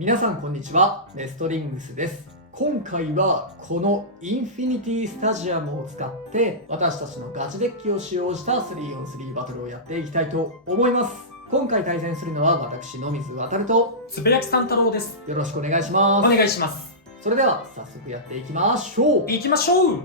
皆さんこんにちは、レストリングスです。今回はこのインフィニティスタジアムを使って私たちのガチデッキを使用した 3on3 バトルをやっていきたいと思います。今回対戦するのは私野水航とつぶやきさん太郎です。よろしくお願いします。お願いします。それでは早速やっていきましょう。行きましょう。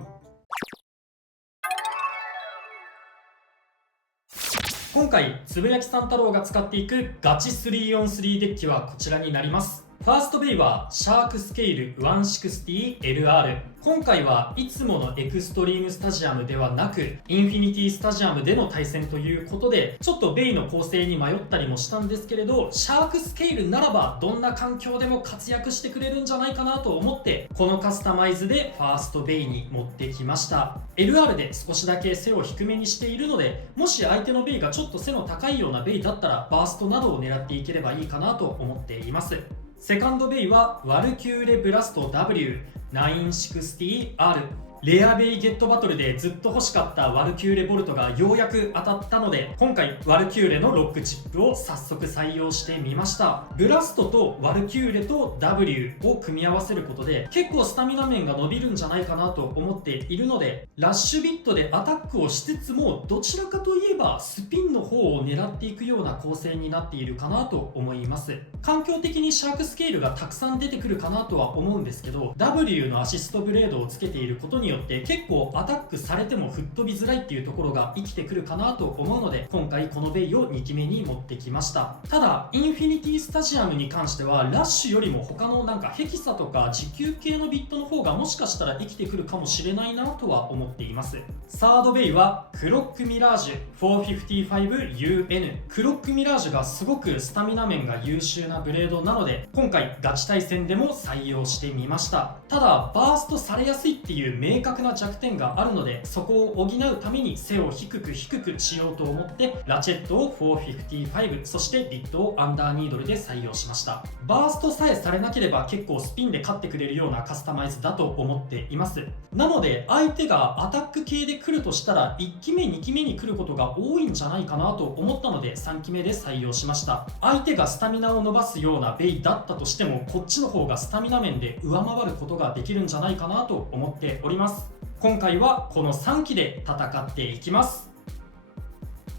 今回つぶやきさん太郎が使っていくガチ 3on3 デッキはこちらになります。ファーストベイはシャークスケール 160LR。 今回はいつものエクストリームスタジアムではなくインフィニティスタジアムでの対戦ということで、ちょっとベイの構成に迷ったりもしたんですけれど、シャークスケールならばどんな環境でも活躍してくれるんじゃないかなと思って、このカスタマイズでファーストベイに持ってきました。 LR で少しだけ背を低めにしているので、もし相手のベイがちょっと背の高いようなベイだったらバーストなどを狙っていければいいかなと思っています。セカンドベイはワルキューレブラスト W960R。 レアベイゲットバトルでずっと欲しかったワルキューレボルトがようやく当たったので、今回ワルキューレのロックチップを早速採用してみました。ブラストとワルキューレと W を組み合わせることで結構スタミナ面が伸びるんじゃないかなと思っているので、ラッシュビットでアタックをしつつもどちらかといえばスピンの方を狙っていくような構成になっているかなと思います。環境的にシャークスケールがたくさん出てくるかなとは思うんですけど、 W のアシストブレードをつけていることによって結構アタックされても吹っ飛びづらいっていうところが生きてくるかなと思うので、今回このベイを2機目に持ってきました。ただインフィニティスタジアムに関してはラッシュよりも他のヘキサとか持久系のビットの方がもしかしたら生きてくるかもしれないなとは思っています。サードベイはクロックミラージュ 455UN。 クロックミラージュがすごくスタミナ面が優秀なブレードなので、今回ガチ対戦でも採用してみました。ただバーストされやすいっていう明確な弱点があるので、そこを補うために背を低くしようと思ってラチェットを455、そしてビットをアンダーニードルで採用しました。バーストさえされなければ結構スピンで勝ってくれるようなカスタマイズだと思っています。なので相手がアタック系で来るとしたら1機目2機目に来ることが多いんじゃないかなと思ったので3機目で採用しました。相手がスタミナを伸ばすようなベイだったとしても、こっちの方がスタミナ面で上回ることができるんじゃないかなと思っております。今回はこの3機で戦っていきます。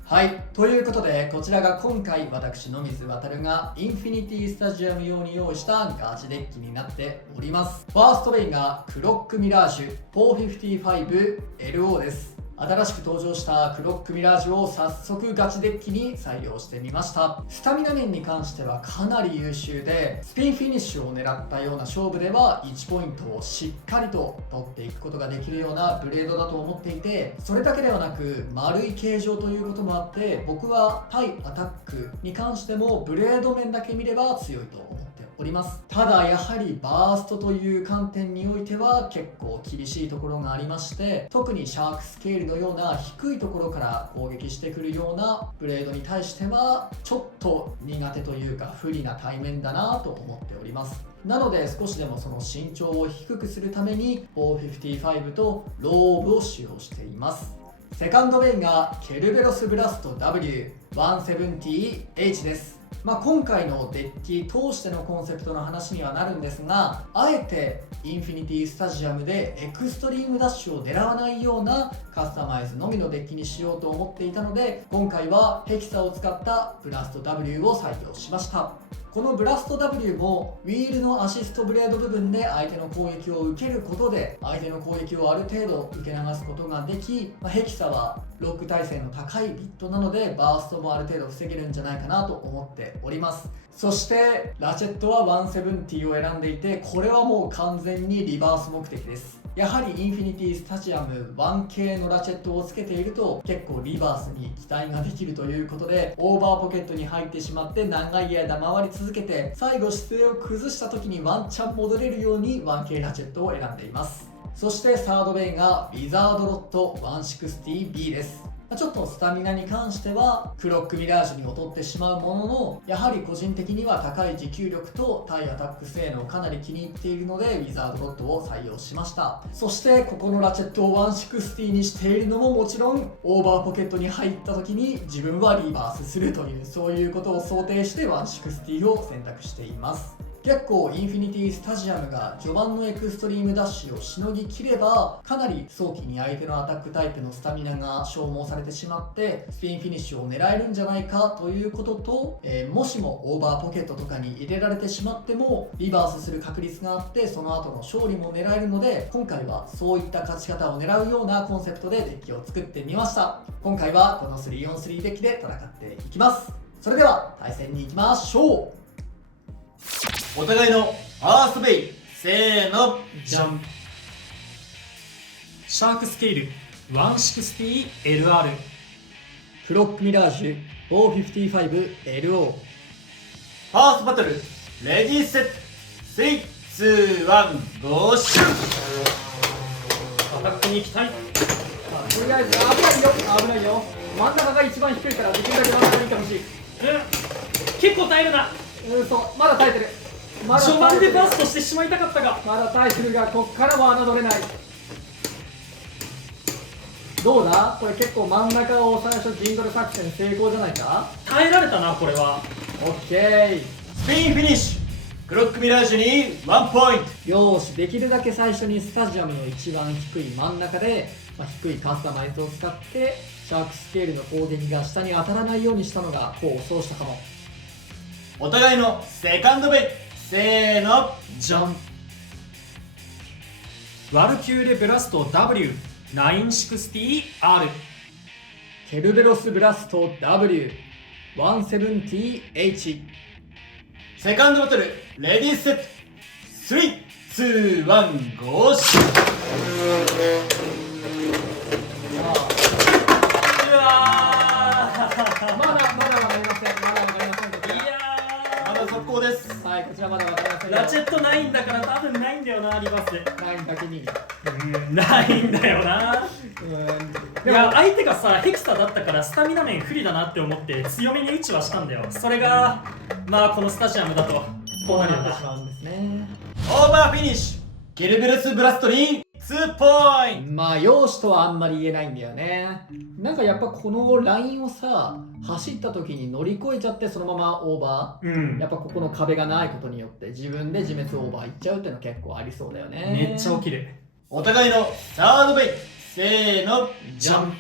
はい、ということでこちらが今回私野水航がインフィニティスタジアム用に用意したガチデッキになっております。ファーストベイがクロックミラージュ 455LO です。新しく登場したクロックミラージュを早速ガチデッキに採用してみました。スタミナ面に関してはかなり優秀で、スピンフィニッシュを狙ったような勝負では1ポイントをしっかりと取っていくことができるようなブレードだと思っていて、それだけではなく丸い形状ということもあって、僕は対アタックに関してもブレード面だけ見れば強いと思っております。ただやはりバーストという観点においては結構厳しいところがありまして、特にシャークスケールのような低いところから攻撃してくるようなブレードに対してはちょっと苦手というか不利な対面だなと思っております。なので少しでもその身長を低くするために455とローブを使用しています。セカンドベイがケルベロスブラスト W170H です。今回のデッキ通してのコンセプトの話にはなるんですが、あえてインフィニティスタジアムでエクストリームダッシュを狙わないようなカスタマイズのみのデッキにしようと思っていたので、今回はヘキサを使ったブラスト W を採用しました。このブラスト W もウィールのアシストブレード部分で相手の攻撃を受けることで相手の攻撃をある程度受け流すことができ、ヘキサはロック耐性の高いビットなのでバーストもある程度防げるんじゃないかなと思っております。そしてラチェットは170を選んでいて、これはもう完全にリバース目的です。やはりインフィニティスタジアム 1K のラチェットをつけていると結構リバースに期待ができるということで、オーバーポケットに入ってしまって長い間回り続けて最後姿勢を崩した時にワンチャン戻れるように 1K ラチェットを選んでいます。そしてサードベイがウィザードロット 160B です。ちょっとスタミナに関してはクロックミラージュに劣ってしまうものの、やはり個人的には高い持久力と対アタック性能をかなり気に入っているのでウィザードロットを採用しました。そしてここのラチェットを160にしているのももちろんオーバーポケットに入った時に自分はリバースするという、そういうことを想定して160を選択しています。結構インフィニティスタジアムが序盤のエクストリームダッシュをしのぎきればかなり早期に相手のアタックタイプのスタミナが消耗されてしまってスピンフィニッシュを狙えるんじゃないかということと、もしもオーバーポケットとかに入れられてしまってもリバースする確率があってその後の勝利も狙えるので、今回はそういった勝ち方を狙うようなコンセプトでデッキを作ってみました。今回はこの 3on3 デッキで戦っていきます。それでは対戦に行きましょう。お互いのファーストベイ、せーの、じゃん。シャークスケール 160LR。 クロックミラージュ 455LO。 ファーストバトル、レディーセット、3、2、1、ゴーシュアタックに行きたい。とりあえず危ないよ真ん中が一番低いからできるだけ真ん中にいてほしい。結構耐えるな。そうまだ耐えてる。序盤でバーストしてしまいたかったが、まだ耐えてるがこっからは侮れない。どうだこれ結構真ん中を最初ジングル作戦成功じゃないか。耐えられたなこれは。オッケー。スピンフィニッシュ、クロックミラージュに1ポイント。よーし、できるだけ最初にスタジアムの一番低い真ん中で、低いカスタマイズを使ってシャークスケールの攻撃が下に当たらないようにしたのが功を奏したかも。お互いのセカンドベイ、せーの、じゃん。ワルキューレブラスト W960R。 ケルベロスブラスト W170H。 セカンドバトル、レディーセット、3、2、1、ゴーシュうわまだわかりません。いやまだ速攻です。はい、こちらまだわかりませんよ。ラチェットないんだから多分ないんだよな、リバースで。ラインだけに。ないんだよな。いでもや、相手がさヘキサだったからスタミナ面不利だなって思って強めに打ちはしたんだよ。それがこのスタジアムだとこうなるよなってしな。まうんですね。オーバーフィニッシュ、ケルベロスブラストに2ポイント。容姿とはあんまり言えないんだよね。なんかやっぱこのラインをさ走った時に乗り越えちゃってそのままオーバー、やっぱここの壁がないことによって自分で自滅オーバーいっちゃうっていうのは結構ありそうだよね。めっちゃ起きる。お互いのサードベイ、せーの、じゃん。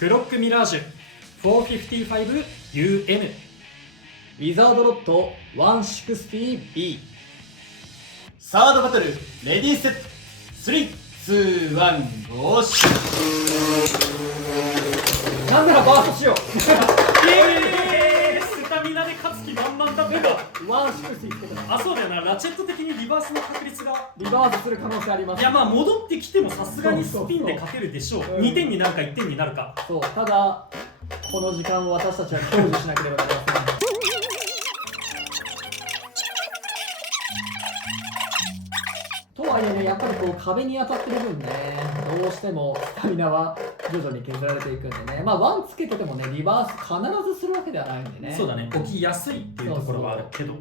クロックミラージュ 455UN。 ウィザードロット 160B。 サードバトル、レディーセット、3、2、1、ゴーシュなんならバーストしよう。スタミナで勝つ気満々だったが160つけた。あ、そうだよな。ラチェット的にリバースの確率がリバースする可能性あります。いや戻ってきてもさすがにスピンで勝てるでしょう。そう2点になるか1点になるか。そう、ただこの時間を私たちは享受しなければなりません。とはいえね、やっぱりこう壁に当たってる分ね、どうしてもスタミナは徐々に削られていくんでね、ワンつけててもね、リバース必ずするわけではないんでね。そうだね、起きやすいっていうところはあるけど、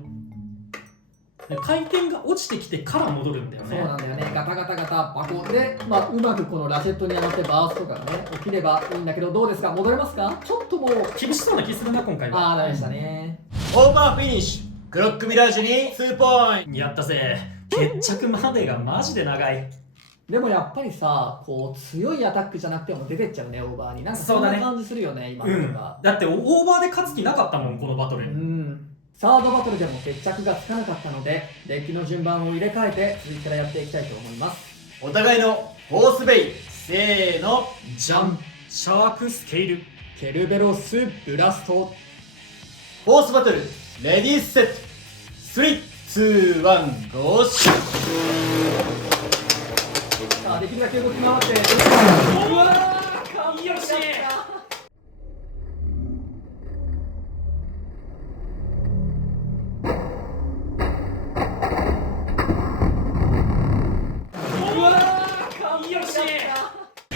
回転が落ちてきてから戻るんだよね。そうなんだよね、ガタガタガタバコで、うまくこのラチェットに当たってバーストがね、起きればいいんだけど、どうですか、戻れますか。ちょっともう厳しそうな気するな今回は。ダメでしたね。オーバーフィニッシュ、クロックミラージュに2ポイント。やったぜ。決着までがマジで長い。でもやっぱりさ、こう強いアタックじゃなくても出てっちゃうね、オーバーに。なんかそんな感じするよね、今のとか。だってオーバーで勝つ気なかったもんこのバトル。サードバトルでも決着がつかなかったので、デッキの順番を入れ替えて続きからやっていきたいと思います。お互いのフォースベイ、せーの、じゃん。シャークスケールケルベロスブラスト。フォースバトル、レディーセット、3、2、1、ゴーシュさあ、できるだけ動き回って。うわー、よし。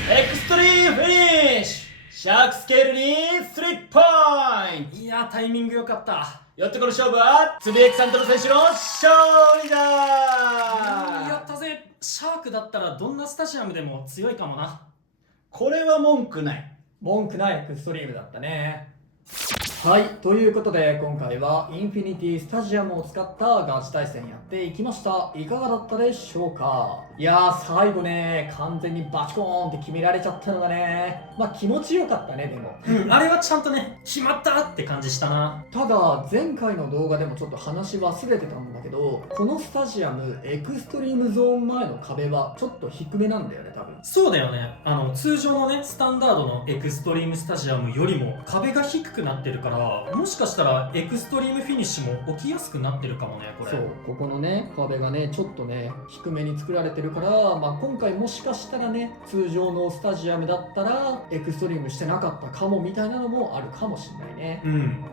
エクストリームフィニッシュ、シャークスケールに3ポイント。いやタイミング良かった。よってこの勝負はつぶやきさんとの選手の勝利だやったぜ。シャークだったらどんなスタジアムでも強いかもな。これは文句ない。文句ないエクストリームだったね。はい、ということで今回はインフィニティスタジアムを使ったガチ対戦やっていきました。いかがだったでしょうか。いやー最後ね完全にバチコーンって決められちゃったのがね、まあ気持ちよかったね。でもあれはちゃんとね決まったって感じしたな。ただ前回の動画でもちょっと話し忘れてたんだけど、このスタジアムエクストリームゾーン前の壁はちょっと低めなんだよね多分。そうだよね。通常のねスタンダードのエクストリームスタジアムよりも壁が低くなってるから、もしかしたらエクストリームフィニッシュも起きやすくなってるかもねこれ。そう、ここのね壁がねちょっとね低めに作られてるから、まあ、今回もしかしたらね通常のスタジアムだったらエクストリームしてなかったかもみたいなのもあるかもしれないね。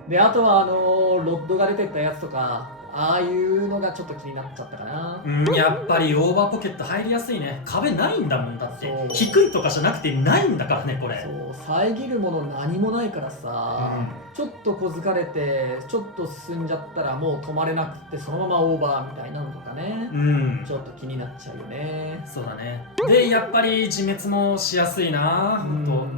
であとはロッドが出てったやつとかああいうのがちょっと気になっちゃったかな。やっぱりオーバーポケット入りやすいね。壁ないんだもん。だってそう低いとかじゃなくてないんだからねこれ。そう遮るもの何もないからさ、ちょっと小づかれてちょっと進んじゃったらもう止まれなくってそのままオーバーみたいなのとかね、ちょっと気になっちゃうよね。そうだね。でやっぱり自滅もしやすいな。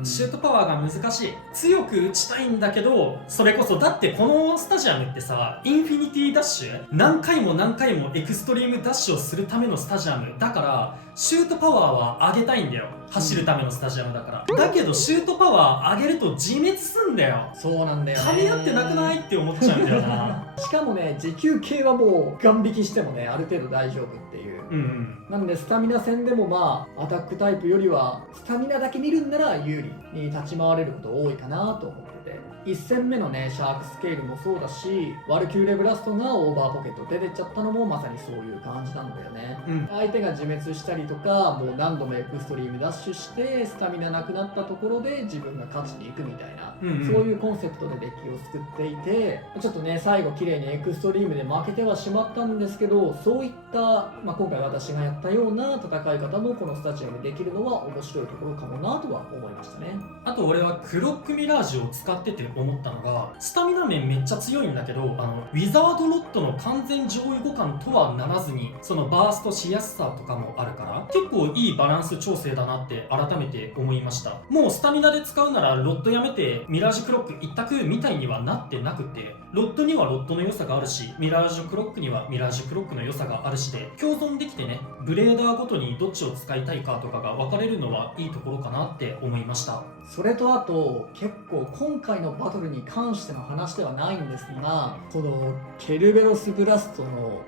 シュートパワーが難しい。強く打ちたいんだけど、それこそだってこのスタジアムってさ、インフィニティダッシュ何回も何回もエクストリームダッシュをするためのスタジアムだから、シュートパワーは上げたいんだよ。走るためのスタジアムだから。だけどシュートパワー上げると自滅すんだよ。そうなんだよね。噛み合ってなくないって思っちゃうんだよな。しかもね持久系はもうガン引きしてもねある程度大丈夫っていう、なんでスタミナ戦でもまあアタックタイプよりはスタミナだけ見るんなら有利に立ち回れること多いかなと思ってて、1戦目のねシャークスケールもそうだし、ワルキューレブラストがオーバーポケット出てっちゃったのもまさにそういう感じなんだよね。相手が自滅したりとかもう何度もエクストリームダッシュしてスタミナなくなったところで自分が勝ちに行くみたいな、そういうコンセプトでデッキを作っていて、ちょっとね最後綺麗にエクストリームで負けてはしまったんですけど、そういった、今回私がやったような戦い方もこのスタジアムでできるのは面白いところかもなとは思いましたね。あと俺はクロックミラージュを使ってて思ったのが、スタミナ面めっちゃ強いんだけど、ウィザードロットの完全上位互換とはならずに、そのバーストしやすさとかもあるから結構いいバランス調整だなって改めて思いました。もうスタミナで使うならロッドやめてミラージュクロック一択みたいにはなってなくて、ロッドにはロッドの良さがあるし、ミラージュクロックにはミラージュクロックの良さがあるしで共存できてね、ブレーダーごとにどっちを使いたいかとかが分かれるのはいいところかなって思いました。それとあと結構今回のバトルに関しての話ではないんですが、このケルベロスブラストの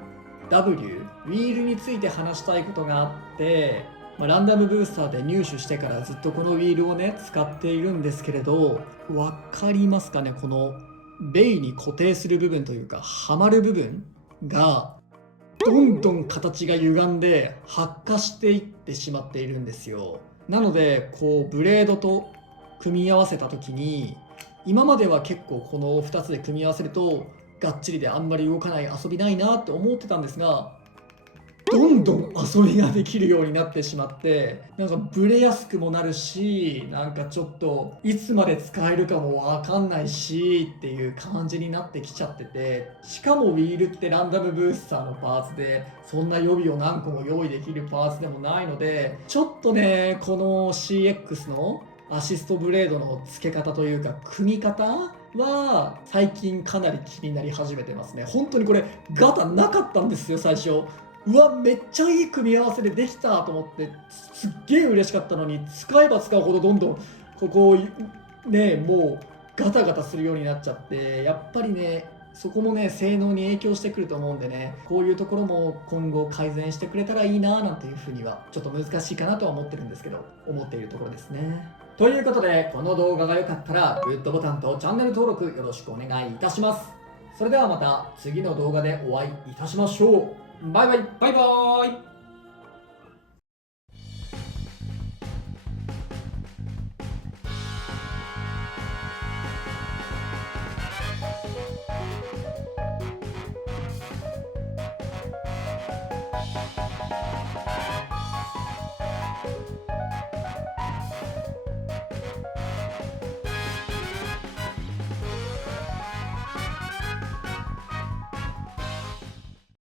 W ウィールについて話したいことがあって、ランダムブースターで入手してからずっとこのウィールをね使っているんですけれど、分かりますかね、このベイに固定する部分というかはまる部分がどんどん形が歪んで発火していってしまっているんですよ。なのでこうブレードと組み合わせた時に、今までは結構この2つで組み合わせるとがっちりであんまり動かない遊びないなって思ってたんですが、どんどん遊びができるようになってしまって、なんかブレやすくもなるし、なんかちょっといつまで使えるかもわかんないしっていう感じになってきちゃってて、しかもウィールってランダムブースターのパーツでそんな予備を何個も用意できるパーツでもないので、ちょっとねこの CX のアシストブレードの付け方というか組み方は最近かなり気になり始めてますね。本当にこれガタなかったんですよ最初。うわめっちゃいい組み合わせでできたと思ってすっげえ嬉しかったのに、使えば使うほどどんどんここねもうガタガタするようになっちゃって、やっぱりねそこもね性能に影響してくると思うんでね、こういうところも今後改善してくれたらいいななんていうふうにはちょっと難しいかなとは思ってるんですけど、思っているところですね。ということでこの動画が良かったらグッドボタンとチャンネル登録よろしくお願いいたします。それではまた次の動画でお会いいたしましょう。バイバイ。バイバーイ。